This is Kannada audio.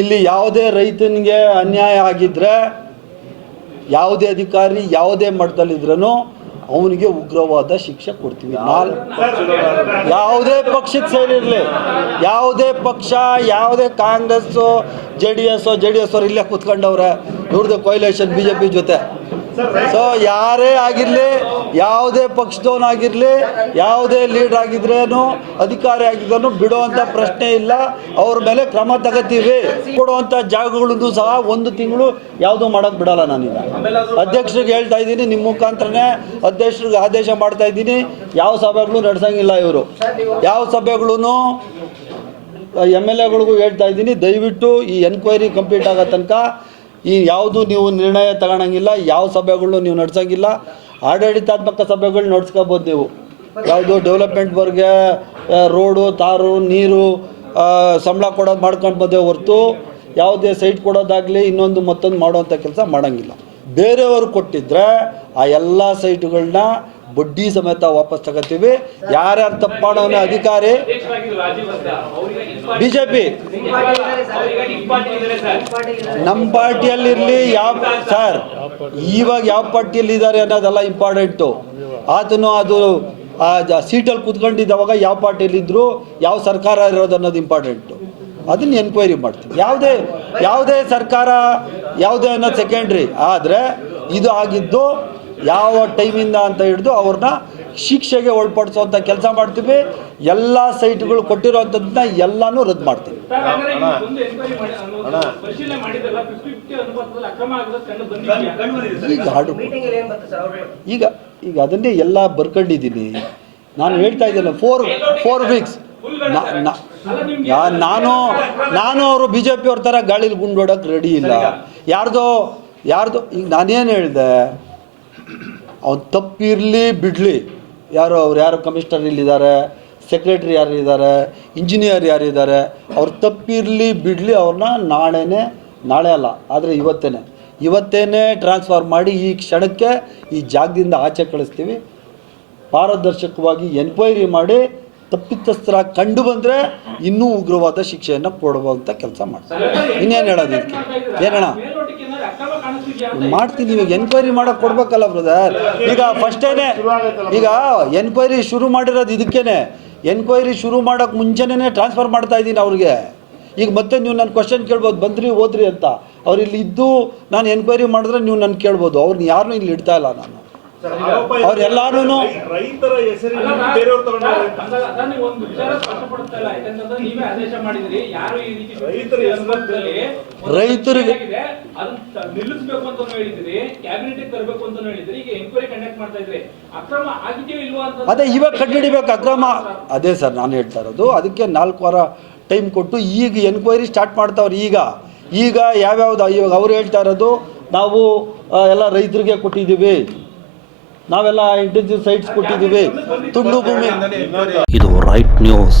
ಇಲ್ಲಿ ಯಾವುದೇ ರೈತನಿಗೆ ಅನ್ಯಾಯ ಆಗಿದ್ರೆ, ಯಾವುದೇ ಅಧಿಕಾರಿ ಯಾವುದೇ ಮಟ್ಟದಲ್ಲಿದ್ರೂ ಅವನಿಗೆ ಉಗ್ರವಾದ ಶಿಕ್ಷೆ ಕೊಡ್ತೀವಿ. ಯಾವುದೇ ಪಕ್ಷಕ್ಕೆ ಸೇರಿರಲಿ. ಯಾವುದೇ ಪಕ್ಷ, ಯಾವುದೇ Congress, J D S, J D S ಅವ್ರು ಇಲ್ಲೇ ಕೂತ್ಕೊಂಡವ್ರೆ. ಇವ್ರದ್ದು ಕೊಯ್ಲೇಷನ್ ಬಿ ಜೆ ಪಿ ಜೊತೆ. ಸೊ ಯಾರೇ ಆಗಿರಲಿ, ಯಾವುದೇ ಪಕ್ಷದವನಾಗಿರಲಿ ಯಾವುದೇ ಲೀಡರ್ ಆಗಿದ್ರೇನು, ಅಧಿಕಾರಿ ಆಗಿದ್ರೂ ಬಿಡುವಂಥ ಪ್ರಶ್ನೆ ಇಲ್ಲ. ಅವ್ರ ಮೇಲೆ ಕ್ರಮ ತಗೋತೀವಿ. ಕೊಡುವಂಥ ಜಾಗಗಳನ್ನು ಸಹ ಒಂದು ತಿಂಗಳು ಯಾವುದೂ ಮಾಡೋಕ್ಕೆ ಬಿಡಲ್ಲ ನಾನೀಗ. ಅಧ್ಯಕ್ಷರಿಗೆ ಹೇಳ್ತಾ ಇದ್ದೀನಿ ನಿಮ್ಮ ಮುಖಾಂತರನೇ ಅಧ್ಯಕ್ಷರಿಗೆ ಆದೇಶ ಮಾಡ್ತಾ ಇದ್ದೀನಿ. ಯಾವ ಸಭೆಗಳು ನಡೆಸಂಗಿಲ್ಲ ಇವರು. ಯಾವ ಸಭೆಗಳೂ ಎಂ ಎಲ್ ಎಗಳಿಗೂ ಹೇಳ್ತಾ ಇದ್ದೀನಿ, ದಯವಿಟ್ಟು ಈ ಎನ್ಕ್ವೈರಿ ಕಂಪ್ಲೀಟ್ ಆಗೋ ತನಕ ಈ ಯಾವುದು ನೀವು ನಿರ್ಣಯ ತಗೊಳಂಗಿಲ್ಲ ಯಾವ ಸಭೆಗಳು ನೀವು ನಡೆಸೋಂಗಿಲ್ಲ. ಆಡಳಿತಾತ್ಮಕ ಸಭೆಗಳು ನಡೆಸ್ಕೋಬೋದು ನೀವು. ಯಾವುದು ಡೆವಲಪ್ಮೆಂಟ್ ಬರ್ಗೆ ರೋಡು ತಾರು ನೀರು ಸಂಬಳ ಕೊಡೋದು ಮಾಡ್ಕೊಂಡು ಬಂದೇ ಹೊರತು ಯಾವುದೇ ಸೈಟ್ ಕೊಡೋದಾಗಲಿ ಇನ್ನೊಂದು ಮತ್ತೊಂದು ಮಾಡುವಂಥ ಕೆಲಸ ಮಾಡೋಂಗಿಲ್ಲ. ಬೇರೆಯವರು ಕೊಟ್ಟಿದ್ರೆ ಆ ಎಲ್ಲ ಸೈಟುಗಳನ್ನ ಬಡ್ಡಿ ಸಮೇತ ವಾಪಸ್ ತಗೋತೀವಿ. ಯಾರ್ಯಾರು ತಪ್ಪಾಡೋನೇ ಅಧಿಕಾರಿ ಬಿ ಜೆ ಪಿ ನಮ್ಮ ಪಾರ್ಟಿಯಲ್ಲಿರಲಿ ಯಾವ ಸರ್ ಇವಾಗ ಯಾವ ಪಾರ್ಟಿಯಲ್ಲಿ ಇದ್ದಾರೆ ಅನ್ನೋದೆಲ್ಲ ಇಂಪಾರ್ಟೆಂಟು ಆತನು ಅದು, ಆ ಸೀಟಲ್ಲಿ ಕುತ್ಕೊಂಡಿದ್ದವಾಗ ಯಾವ ಪಾರ್ಟಿಯಲ್ಲಿದ್ದರು ಯಾವ ಸರ್ಕಾರ ಇರೋದು ಅನ್ನೋದು ಇಂಪಾರ್ಟೆಂಟು ಅದನ್ನ ಎನ್ಕ್ವೈರಿ ಮಾಡ್ತೀವಿ. ಯಾವುದೇ ಯಾವುದೇ ಸರ್ಕಾರ ಯಾವುದೇ ಅನ್ನೋದು ಸೆಕೆಂಡ್ರಿ ಆದರೆ ಇದು ಆಗಿದ್ದು ಯಾವ ಟೈಮಿಂದ ಅಂತ ಹಿಡಿದು ಅವ್ರನ್ನ ಶಿಕ್ಷೆಗೆ ಒಳಪಡಿಸುವಂಥ ಕೆಲಸ ಮಾಡ್ತೀವಿ. ಎಲ್ಲ ಸೈಟ್ಗಳು ಕೊಟ್ಟಿರೋಂಥದ್ದನ್ನ ಎಲ್ಲನೂ ರದ್ದು ಮಾಡ್ತೀವಿ. ಸರ್, ಹಾಗಾದ್ರೆ ಒಂದು enquiry ಮಾಡಿ- ಪರಿಶೀಲನೆ ಮಾಡಿದ್ರಲ್ಲ 50-50 ಅಕ್ರಮ ಆಗಿರೋದು ಕಂಡು ಬಂದಿದ್ಯಾ? ಈಗ ಹಾಡು. ಈಗ ಈಗ ಅದನ್ನೇ ಎಲ್ಲ ಬರ್ಕೊಂಡಿದ್ದೀನಿ. ನಾನು ಹೇಳ್ತಾ ಇದ್ದೇನೆ ಫೋರ್ ಫೋರ್ ವೀಕ್ಸ್ ನಾನು ನಾನು ಅವರು ಬಿ ಜೆ ಪಿ ಅವ್ರ ಥರ ಗಾಳಿಲಿ ಗುಂಡೋಡಕ್ಕೆ ರೆಡಿ ಇಲ್ಲ. ಯಾರ್ದೋ ಯಾರ್ದೋ ಈಗ ನಾನೇನು ಹೇಳಿದೆ ಅವ್ನು ತಪ್ಪಿರಲಿ ಬಿಡಲಿ. ಯಾರು ಅವ್ರು ಯಾರು ಕಮಿಷನರ್ ಇಲ್ಲಿದ್ದಾರೆ ಸೆಕ್ರೆಟ್ರಿ ಯಾರು ಇದ್ದಾರೆ ಇಂಜಿನಿಯರ್ ಯಾರು ಇದ್ದಾರೆ, ಅವ್ರು ತಪ್ಪಿರಲಿ ಬಿಡಲಿ ಅವ್ರನ್ನ ನಾಳೆನೇ, ನಾಳೆ ಅಲ್ಲ, ಆದರೆ ಇವತ್ತೇನೆ. ಇವತ್ತೇನೆ ಟ್ರಾನ್ಸ್ಫರ್ ಮಾಡಿ ಈ ಕ್ಷಣಕ್ಕೆ ಈ ಜಾಗದಿಂದ ಆಚೆ ಕಳಿಸ್ತೀವಿ. ಪಾರದರ್ಶಕವಾಗಿ ಎನ್ಕ್ವೈರಿ ಮಾಡಿ ತಪ್ಪಿತಸ್ಥರ ಕಂಡು ಬಂದರೆ ಇನ್ನೂ ಉಗ್ರವಾದ ಶಿಕ್ಷೆಯನ್ನು ಕೊಡುವಂಥ ಕೆಲಸ ಮಾಡ್ತಾರೆ. ಇನ್ನೇನು ಹೇಳೋದು ಇದಕ್ಕೆ? ಏನಣ್ಣ? ಮಾಡ್ತೀನಿ ಇವಾಗ ಎನ್ಕ್ವೈರಿ ಮಾಡೋಕೆ ಕೊಡ್ಬೇಕಲ್ಲ ಬ್ರದರ್ ಈಗ ಫಸ್ಟೇನೆ ಈಗ ಎನ್ಕ್ವೈರಿ ಶುರು ಮಾಡಿರೋದು ಇದಕ್ಕೇನೆ. ಎನ್ಕ್ವೈರಿ ಶುರು ಮಾಡೋಕೆ ಮುಂಚೆನೇ ಟ್ರಾನ್ಸ್ಫರ್ ಮಾಡ್ತಾ ಇದ್ದೀನಿ ಅವ್ರಿಗೆ. ಈಗ ಮತ್ತೆ ನೀವು ನನ್ನ ಕ್ವಶನ್ ಕೇಳ್ಬೋದು, ಬಂದ್ರಿ, ಹೋದ್ರಿ ಅಂತ. ಅವ್ರು ಇದ್ದು ನಾನು ಎನ್ಕ್ವೈರಿ ಮಾಡಿದ್ರೆ ನೀವು ನನ್ನ ಕೇಳ್ಬೋದು. ಅವ್ರನ್ನ ಯಾರನ್ನೂ ಇಲ್ಲಿ ಇಡ್ತಾ ಇಲ್ಲ ನಾನು. ಅವ್ರೆಲ್ಲಾರೂನು- ರೈತರ ರೈತರಿಗೆ- ಏನಾಗಿದೆ, ನಿಲ್ಲಿಸಬೇಕು ಅಂತ ಹೇಳಿದ್ರಿ ಕ್ಯಾಬಿನೆಟ್ ತರಬೇಕು ಅಂತ ಹೇಳಿದ್ರಿ ಈಗ ಎಂಕ್ವೈರಿ ಕಂಡಕ್ಟ್ ಮಾಡ್ತಾ ಇದ್ರಿ. ಅಕ್ರಮ ಆಗಿದೆಯೋ ಇಲ್ವಾ ಅಂತ ಅದೇ ಇವಾಗ ಕಂಡುಹಿಡಿಬೇಕು. ಅಕ್ರಮ ಅದೇ ಸರ್ ನಾನು ಹೇಳ್ತಾ ಇರೋದು. ಅದಕ್ಕೆ ನಾಲ್ಕು ವಾರ ಟೈಮ್ ಕೊಟ್ಟು ಈಗ ಎನ್ಕ್ವೈರಿ ಸ್ಟಾರ್ಟ್ ಮಾಡ್ತಾವ್ರು ಈಗ. ಈಗ ಯಾವ್ಯಾವ್ದು ಇವಾಗ ಅವ್ರು ಹೇಳ್ತಾ ಇರೋದು ನಾವು ಎಲ್ಲ ರೈತರಿಗೆ ಕೊಟ್ಟಿದ್ದೀವಿ. ನಾವೆಲ್ಲ ಇಂಟೆನ್ಸಿವ್ ಸೈಟ್ಸ್ ಕೊಟ್ಟಿದ್ದೀವಿ. ತುಂಡು ಭೂಮಿ. ಇದು ರೈಟ್ ನ್ಯೂಸ್